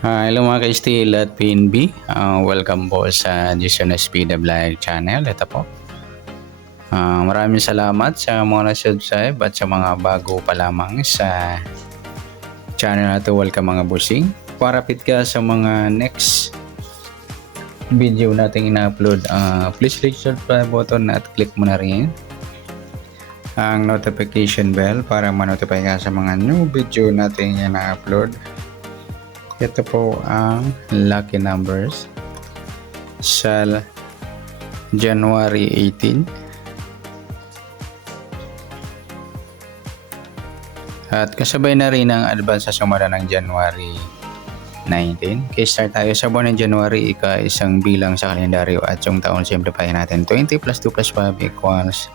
Hello mga ka-STL at PNB. Welcome po sa Jason SPW Vlog channel. Ito po. Maraming salamat sa mga na-subscribe at sa mga bago pa lamang sa channel na ito. Welcome mga busing. Parapit ka sa mga next video nating ina-upload. Please click subscribe button at click mo na rin ang notification bell para ma-notify ka sa mga new video nating ina-upload. Ito po ang lucky numbers sa January 18 at kasabay na rin ang advance sa sumara ng January 19. Okay, start tayo sa buwan ng January, isang bilang sa kalendaryo at yung taon simplify natin. 20 plus 2 plus 5 equals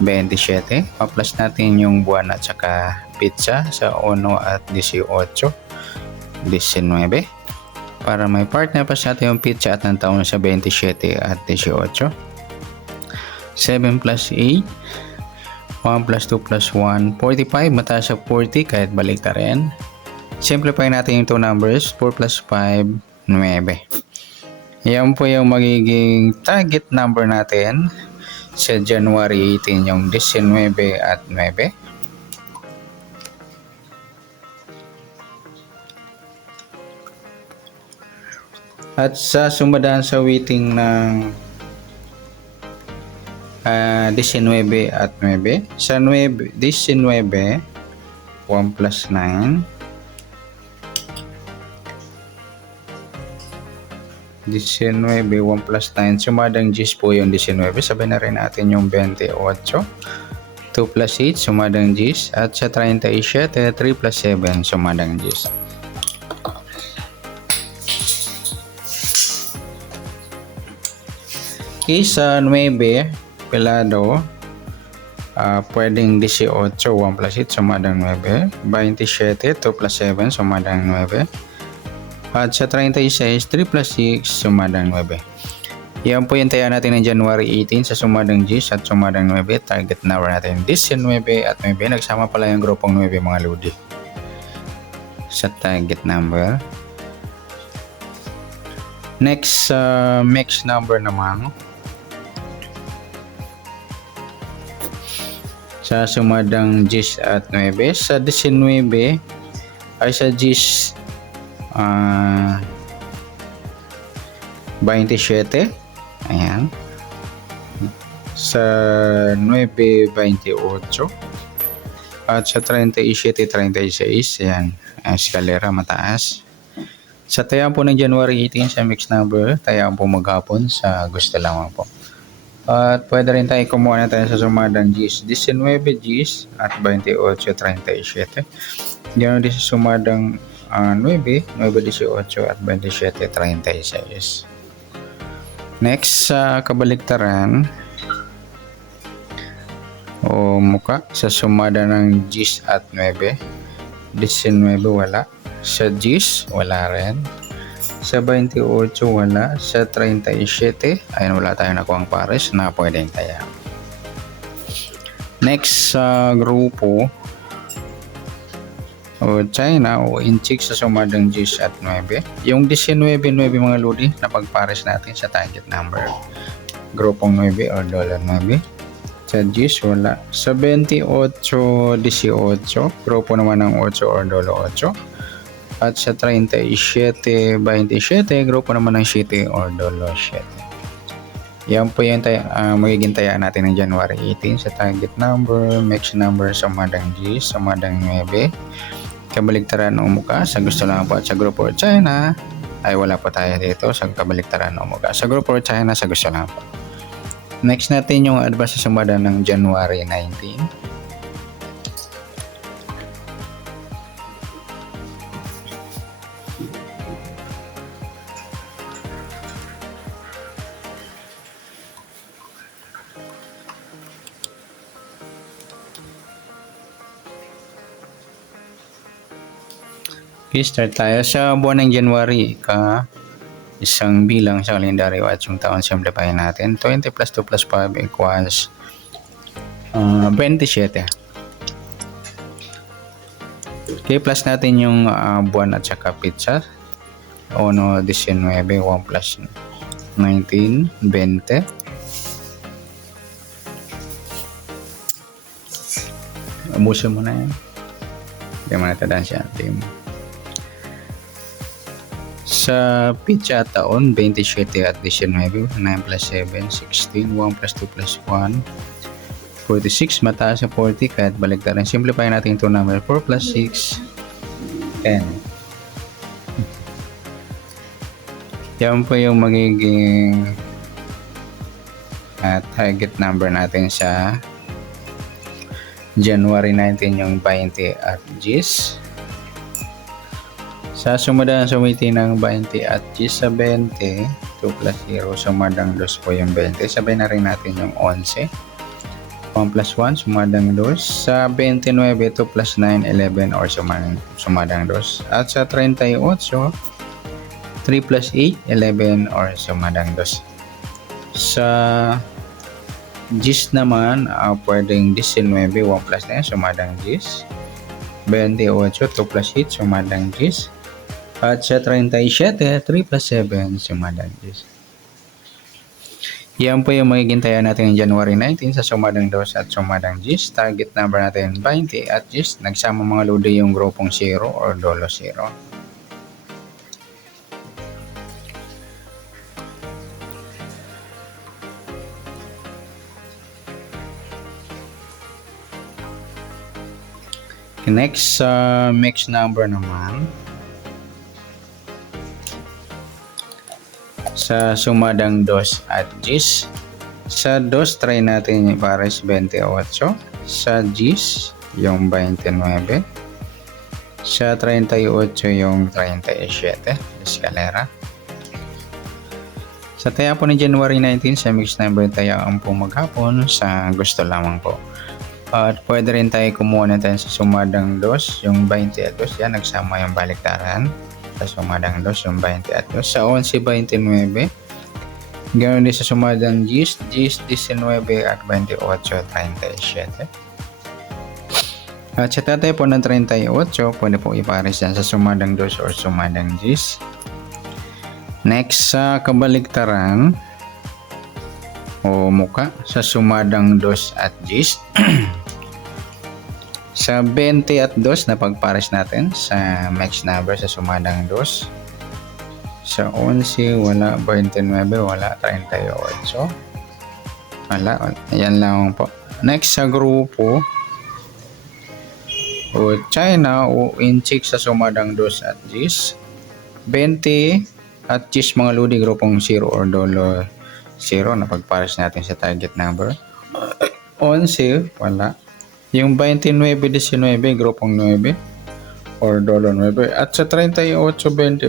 27. Pa-plus natin yung buwan at saka pizza sa 1 at 18. 19 para may partner pa sa atin yung pizza at ng taon sa 27 at 18. 7 plus 8, 1 plus 2 plus 1, 45. Mataas sa 40 kahit balik ka rin. Simplify natin yung 2 numbers. 4 plus 5, 9. Yan po yung magiging target number natin sa January 18, yung 19 at 9. At sa sumadaan sa waiting ng 19 at 9, sa 19, 1 plus 9, 19, 1 plus 9, sumadang 10 po yung 19, sabay na rin natin yung 28, 2 plus 8, sumadang 10, at sa 37, 3 plus 7, sumadang 10. Okay, sa 9, pelado, pwedeng 18, 1 plus 8, sumadang 9. 27, 2 plus 7, sumadang 9. At sa 36, 3 plus 6, sumadang 9. Yan po yung taya natin ng January 18 sa sumadang 10 at sumadang 9. Target number natin 19 at 9. Nagsama pala yung grupong 9 mga lodi sa target number. Next, mix number naman. Sa sumadang 10 at 9, sa 19 ay sa 10 27, ayan, sa 9, 28, at sa 37, 36, ayan, eskalera mataas. Sa tayaan po ng January 18 sa mix number, tayaan po maghapon sa gusto lamang po. At pwede rin tayo kumuha na tayo sa sumadang 10, 19 10 at 28, 37. Ganoon din sa sumadang 9, 9, 18 at 27, 36. Next, sa kabaliktaran o muka, sa sumada ng 10 at 9, 19 wala, sa 10 wala rin, sa 28 wala, sa 37 ayun wala tayong nakuhang pares na pwedeng taya. Next sa grupo o China o inchik sa sumadang 10 at 9, yung 19, 9 mga lodi na pagpares natin sa target number, grupong 9 or dollar 9. Sa 10 wala, sa 28, 18, grupo naman ng 8 or dollar 8. At sa 37, 27, grupo naman ng 7 or dollar 7. Yan po yung magiging tayaan natin ng January 18 sa target number, mix number sa madang 10, sa madang 9. Kabaliktaran o muka, sa gusto lang po at sa grupo China ay wala po tayo dito sa kabaliktaran o muka. Sa grupo China, sa gusto lang po. Next natin yung advance sa sumada ng January 19. Okay, start tayo sa buwan ng January, isang bilang sa kalendaryo at yung taon simplify natin. 20 plus 2 plus 5 equals 27. Okay, plus natin yung buwan at saka pizza. 1, 19, 1 plus 19, 20. Ubusin mo na yan. Hindi mo natadaan siya. Sa pizza at taon, 27 at 19, 9 plus 7, 16, 1 plus 2 plus 1, 46, mataas sa 40, kahit baliktaran. Simplify natin ito number, 4 plus 6, 10. Yan po yung magiging target number natin sa January 19, yung 20 at G's. Sa sumadang sumiti ng 20 at G's sa 20, 2 plus 0, sumadang 2 po yung 20. Sabay na rin natin yung 11. 1 plus 1, sumadang 2. Sa 29, 2 plus 9, 11 or sumadang 2. At sa 38, 3 plus 8, 11 or sumadang 2. Sa G's naman, pwedeng 19, 1 plus 9, sumadang G's. 28, 2 plus 8, sumadang G's. At sa 37, 3 plus 7, sumadang G's. Yan po yung magiging taya natin ng January 19 sa sumadang 2 at sumadang G's. Target number natin 20 at G's. Nagsama mga lodi yung grupong 0 or dolo 0. Next, mixed number naman. Sa sumadang 2 at G's. Sa 2, try natin yung pares 28. Sa G's, yung 29. Sa 38, yung 37. Escalera. Sa taya po ng January 19, sa mixed number taya ang po maghapon sa gusto lamang po. At pwede rin tayo kumuha na tayo sa sumadang 2, yung 20 at 2. Yan, nagsama yung baliktaran. Sa sumadang 2, yung 20 at 2. Sa 11, 29. Ganoon din sa sumadang G's, 19 at 28, 37. At sa tatay po ng 38, pwede po ipares yan sa sumadang 2 or sumadang G's. Next, sa kabaliktaran o muka, sa sumadang 2 at G's. Sa 20 at 2 na pagpares natin sa mixed number sa sumadang 2. Sa 11 wala, 29 wala, 38 wala. Ayan lang po. Next sa grupo o China o Inchik sa sumadang 2 at G's. 20 at G's mga lodi grupong 0 or dolo 0 na pagpares natin sa target number. 11 wala. Yung 29, 19, grupong 9 or dolo 9. At sa 38,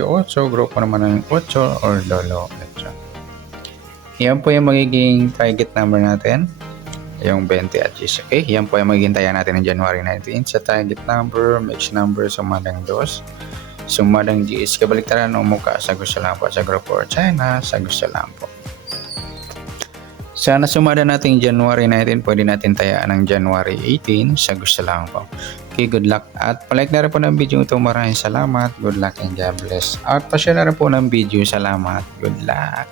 28, grupo naman ng 8 or dolo 8. Yan po yung magiging target number natin. Yung 20 at G's. Okay, yan po yung magiging taya natin ng January 19. Sa target number, mixed number, sumadang 2. Sumadang G's, kabaliktaran o muka sa gusto lang po. Sa grupo or China, sa gusto lang po. Sana sumada natin January 19, pwede natin tayaan ng January 18 sa gusto lang po. Okay, good luck. At palike na rin po ng video ito. Maraming salamat. Good luck and God bless. At pa-share na rin po ng video. Salamat. Good luck.